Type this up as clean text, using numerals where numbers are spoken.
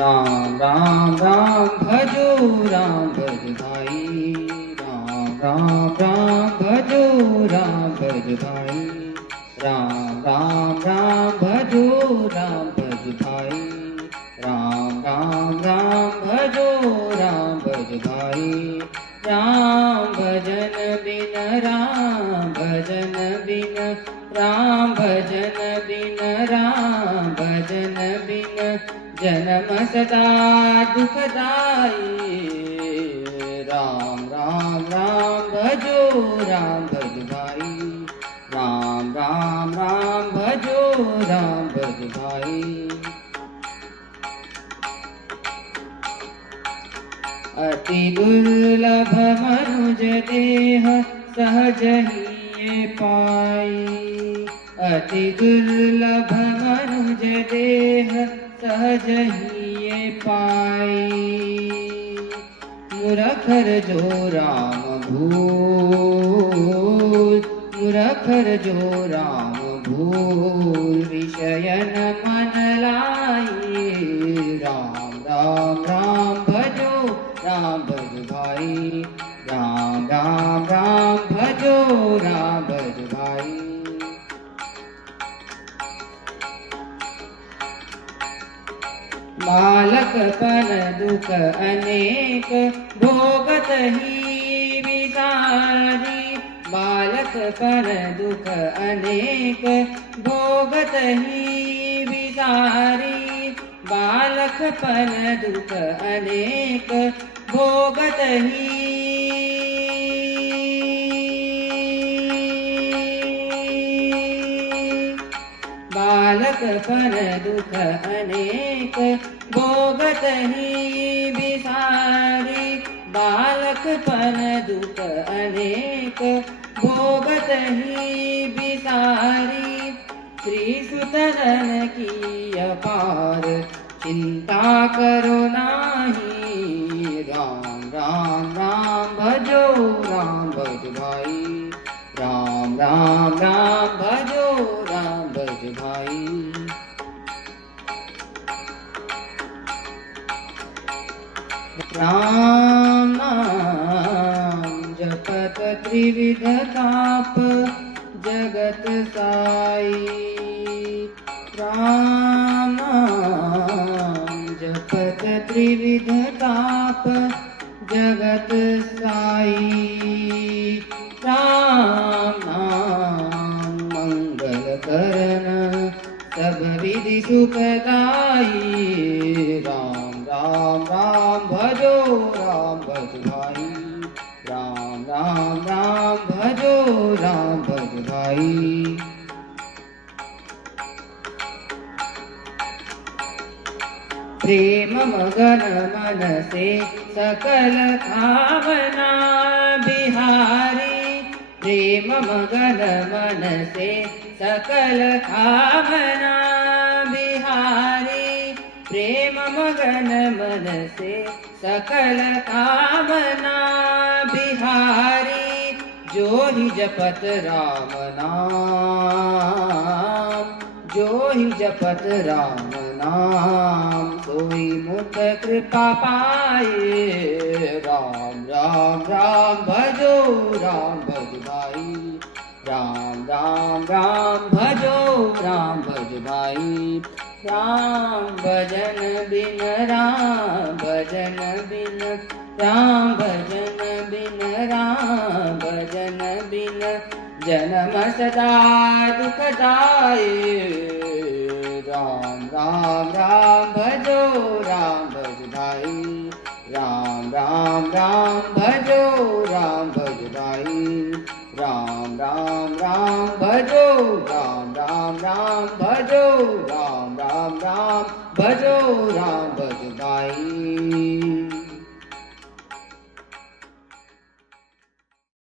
राम राम राम भजो राम भज भाई, राम राम राम भजो राम भज भाई, राम राम राम भजो राम भज भाई, राम राम राम भजो राम भज भाई। राम भजन बिन राम भजन बिन, राम भजन बिन, राम भजन बिन जन्म सदा दुखदाई। राम राम राम भजो राम भज भाई, राम राम राम भजो राम भज भाई। अति दुर्लभ मनुज देह सहज ही पाई, अति दुर्लभ मनुज देह सहज ही पाई। मुरखर जो राम भूल, मुरखर जो राम भूल विषयन मन लाई। राम राम राम भजो राम भज भाई, राम राम राम भजो राम भज भाई। बालकपन दुख अनेक भोगत ही विसारी, बालकपन दुख अनेक भोगत ही विसारी, बालकपन दुख अनेक भोगत ही। बालकपन दुख अनेक भोगत ही विसारी, बालकपन दुख अनेक भोगत ही विसारी। श्री सुतन की अपार चिंता करो नाही। राम राम राम भजो राम भज भाई, राम राम राम भजो राम भज भाई। राम नाम जपत त्रिविध ताप जगत साई, राम नाम जपत त्रिविध ताप जगत साई। राम नाम मंगल करन सब विधि सुखदाई। राम राम राम भजो राम भज भाई, राम राम राम भजो राम भज भाई। प्रेम मगन मन से सकल भावना बिहारी, प्रेम मगन मन से सकल भावना बिहारी, प्रेम मगन मन से सकल कामना बिहारी। जो ही जपत राम नाम, जो ही जपत राम नाम, सोई मुख कृपा पाए। राम राम राम भजो राम भज भाई, राम राम राम भजो राम भज भाई। राम भजन बिन, राम भजन बिन, राम भजन बिन, राम भजन बिन जन्म सदा दुखदाई। राम राम राम भजो राम भज भाई, राम राम राम भजो राम भज भाई। राम राम राम भजो, राम राम राम भजो, राम राम राम भजो राम